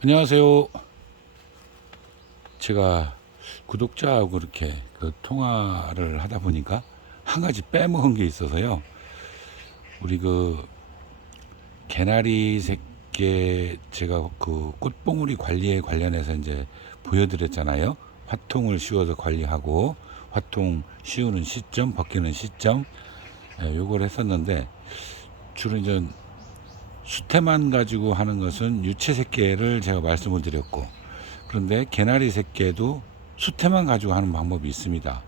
안녕하세요. 제가 구독자하고 이렇게 통화를 하다 보니까 한 가지 빼먹은 게 있어서요. 우리 개나리 새끼 제가 꽃봉우리 관리에 관련해서 이제 보여드렸잖아요. 화통을 씌워서 관리하고 화통 씌우는 시점, 벗기는 시점, 요걸 했었는데 주로 이제 수태만 가지고 하는 것은 유채 새끼를 제가 말씀을 드렸고, 그런데 개나리 새끼도 수태만 가지고 하는 방법이 있습니다.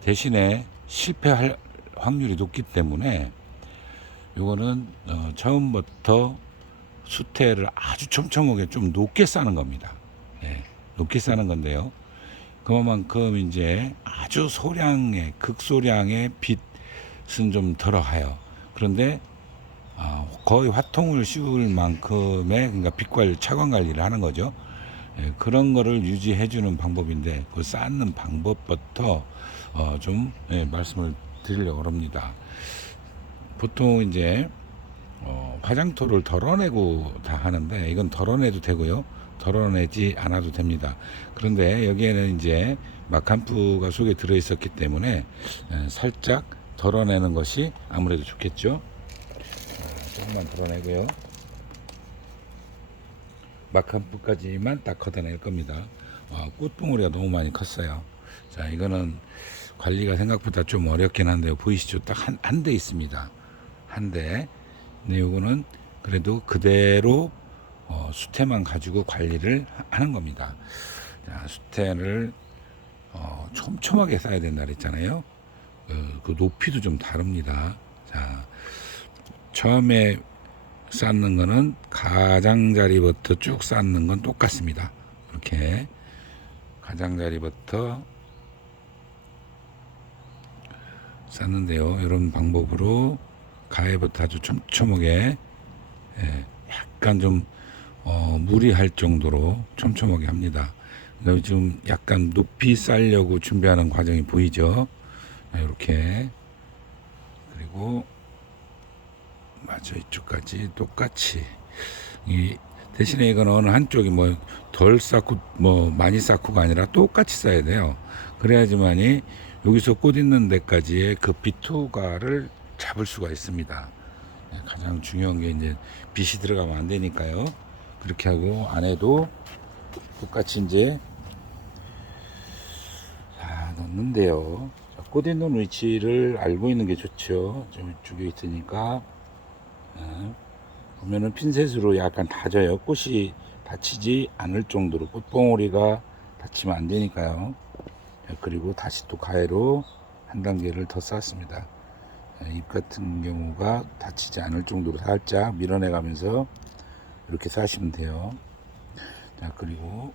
대신에 실패할 확률이 높기 때문에 요거는 처음부터 수태를 아주 촘촘하게 좀 높게 싸는 겁니다. 예, 높게 싸는 건데요. 그만큼 이제 아주 소량의 극소량의 빛은 좀 덜어가요. 그런데 거의 화통을 씌울 만큼의, 그러니까 빛 관리, 차광 관리를 하는 거죠. 예, 그런 거를 유지해 주는 방법인데 그 쌓는 방법부터 좀 말씀을 드리려고 합니다. 보통 이제 화장토를 덜어내고 다 하는데 이건 덜어내도 되고요, 덜어내지 않아도 됩니다. 그런데 여기에는 이제 마칸프가 속에 들어 있었기 때문에 살짝 덜어내는 것이 아무래도 좋겠죠. 조금만 덜어내고요, 막한부까지만 딱 걷어낼 겁니다. 꽃봉오리가 너무 많이 컸어요. 자, 이거는 관리가 생각보다 좀 어렵긴 한데요. 보이시죠? 딱 한 대 있습니다. 한 대. 근데 요거는 그래도 그대로 수태만 가지고 관리를 하는 겁니다. 자, 수태를 촘촘하게 쌓아야 된다 그랬잖아요. 그 높이도 좀 다릅니다. 자, 처음에 쌓는 거는 가장자리부터 쭉 쌓는 건 똑같습니다. 이렇게 가장자리부터 쌓는데요, 이런 방법으로 가해부터 아주 촘촘하게, 약간 좀 무리할 정도로 촘촘하게 합니다. 지금 약간 높이 쌓으려고 준비하는 과정이 보이죠. 이렇게. 그리고 맞아, 이쪽까지 똑같이. 대신에 이건 어느 한쪽이 뭐 덜 쌓고 뭐 많이 쌓고가 아니라 똑같이 쌓아야 돼요. 그래야지만이 여기서 꽃 있는 데까지의 그 빛호가를 잡을 수가 있습니다. 가장 중요한 게 이제 빛이 들어가면 안 되니까요. 그렇게 하고 안에도 똑같이 이제 넣는데요. 꽃 있는 위치를 알고 있는 게 좋죠. 좀 이쪽에 있으니까. 보면은 핀셋으로 약간 다져요. 꽃이 다치지 않을 정도로, 꽃봉오리가 다치면 안 되니까요. 그리고 다시 또 가해로 한 단계를 더 쌓습니다. 잎 같은 경우가 다치지 않을 정도로 살짝 밀어내 가면서 이렇게 쌓으시면 돼요. 자, 그리고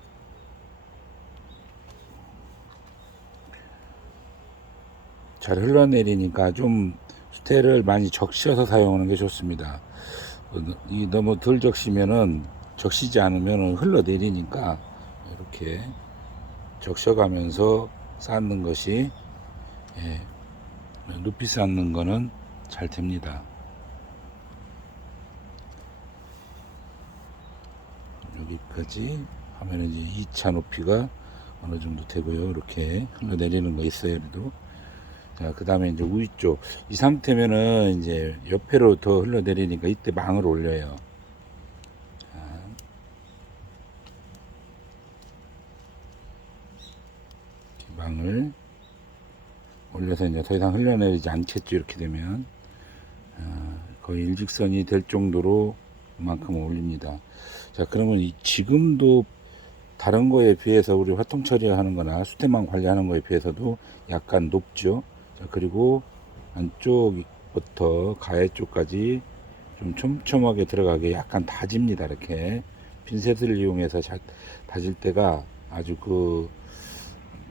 잘 흘러내리니까 좀 수태를 많이 적셔서 사용하는 게 좋습니다. 너무 덜 적시면은, 적시지 않으면 흘러내리니까 이렇게 적셔가면서 쌓는 것이, 높이 쌓는 거는 잘 됩니다. 여기까지 하면 이제 2차 높이가 어느 정도 되고요. 이렇게 흘러내리는 거 있어요. 그래도. 자, 그 다음에 이제 위쪽. 이 상태면은 이제 옆으로 더 흘러내리니까 이때 망을 올려요. 자, 망을 올려서 이제 더 이상 흘러내리지 않겠죠. 이렇게 되면. 거의 일직선이 될 정도로 그만큼 올립니다. 자, 그러면 지금도 다른 거에 비해서 우리 화통 처리하는 거나 수태만 관리하는 거에 비해서도 약간 높죠. 자, 그리고 안쪽부터 가해 쪽까지 좀 촘촘하게 들어가게 약간 다집니다. 이렇게 핀셋을 이용해서 다질 때가 아주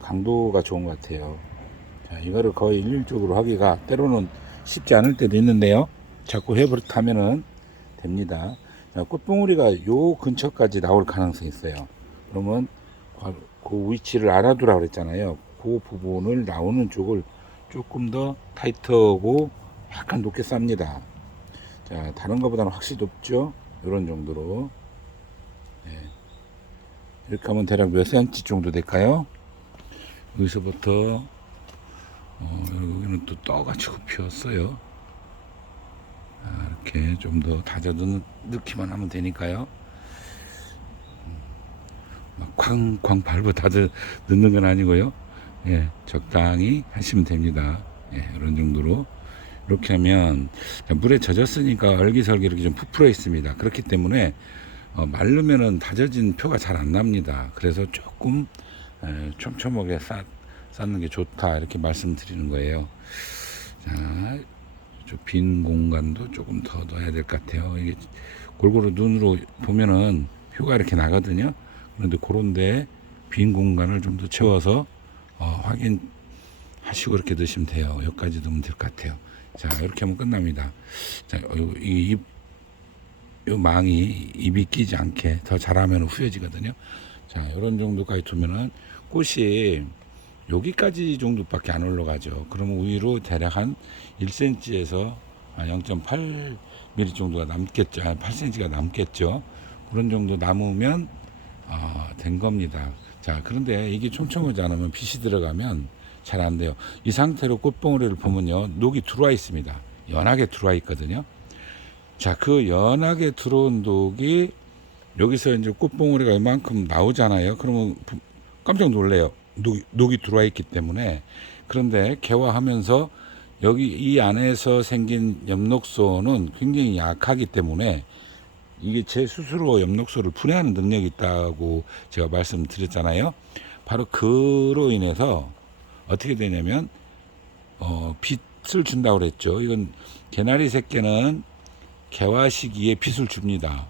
강도가 좋은 것 같아요. 자, 이거를 거의 일률적으로 하기가 때로는 쉽지 않을 때도 있는데요. 자꾸 해버릇하면은 됩니다. 자, 꽃봉우리가 요 근처까지 나올 가능성이 있어요. 그러면 그 위치를 알아두라 그랬잖아요. 그 부분을 나오는 쪽을 조금 더 타이트하고 약간 높게 쌉니다. 자, 다른 것보다는 확실히 높죠. 이런 정도로. 네. 이렇게 하면 대략 몇 cm 정도 될까요? 여기서부터 여기는 또 떠가지고 피었어요. 이렇게 좀 더 다져 넣기만 하면 되니까요. 막 쾅쾅 밟아 다져 넣는 건 아니고요. 예, 적당히 하시면 됩니다. 예, 이런 정도로. 이렇게 하면 물에 젖었으니까 얼기설기 이렇게 좀 부풀어 있습니다. 그렇기 때문에 마르면은 다져진 표가 잘 안 납니다. 그래서 조금 촘촘하게 쌓는 게 좋다 이렇게 말씀드리는 거예요. 자, 빈 공간도 조금 더 넣어야 될 것 같아요. 이게 골고루 눈으로 보면은 표가 이렇게 나거든요. 그런데 그런데 빈 공간을 좀 더 채워서 확인하시고 이렇게 넣으시면 돼요. 여기까지 넣으면 될 것 같아요. 자, 이렇게 하면 끝납니다. 자, 이 망이 입이 끼지 않게 더 잘하면 후해지거든요. 자, 이런 정도까지 두면은 꽃이 여기까지 정도밖에 안 올라가죠. 그러면 위로 대략 한 1cm에서 0.8mm 정도가 남겠죠. 8cm가 남겠죠. 그런 정도 남으면 된 겁니다. 자, 그런데 이게 촘촘하지 않으면 빛이 들어가면 잘 안 돼요. 이 상태로 꽃봉오리를 보면요, 녹이 들어와 있습니다. 연하게 들어와 있거든요. 자, 그 연하게 들어온 녹이 여기서 이제 꽃봉오리가 이만큼 나오잖아요. 그러면 깜짝 놀래요. 녹이 들어와 있기 때문에. 그런데 개화하면서 여기 이 안에서 생긴 엽록소는 굉장히 약하기 때문에 이게 제 스스로 엽록소를 분해하는 능력이 있다고 제가 말씀드렸잖아요. 바로 그로 인해서 어떻게 되냐면 빛을 준다고 그랬죠. 이건 개나리 새끼는 개화 시기에 빛을 줍니다.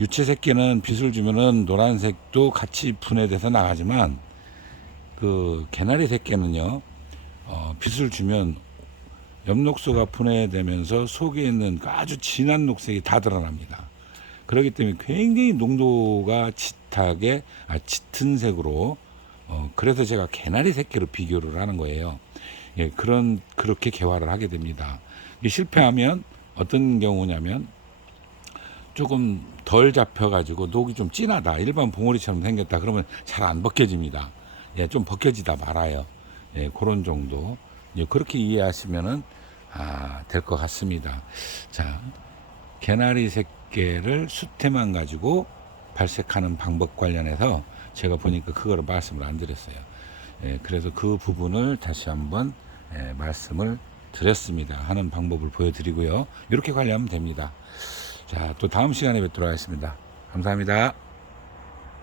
유채 새끼는 빛을 주면은 노란색도 같이 분해돼서 나가지만 그 개나리 새끼는요, 빛을 주면 엽록소가 분해되면서 속에 있는 그 아주 진한 녹색이 다 드러납니다. 그렇기 때문에 굉장히 농도가 짙은 색으로, 그래서 제가 개나리 새끼로 비교를 하는 거예요. 예, 그렇게 개화를 하게 됩니다. 실패하면 어떤 경우냐면 조금 덜 잡혀가지고 녹이 좀 진하다. 일반 봉오리처럼 생겼다. 그러면 잘 안 벗겨집니다. 예, 좀 벗겨지다 말아요. 예, 그런 정도. 예, 그렇게 이해하시면은, 될 것 같습니다. 자, 개나리 새끼를 수태만 가지고 발색하는 방법 관련해서 제가 보니까 그거를 말씀을 안 드렸어요. 예, 그래서 그 부분을 다시 한번 말씀을 드렸습니다. 하는 방법을 보여드리고요. 이렇게 관리하면 됩니다. 자, 또 다음 시간에 뵙도록 하겠습니다. 감사합니다.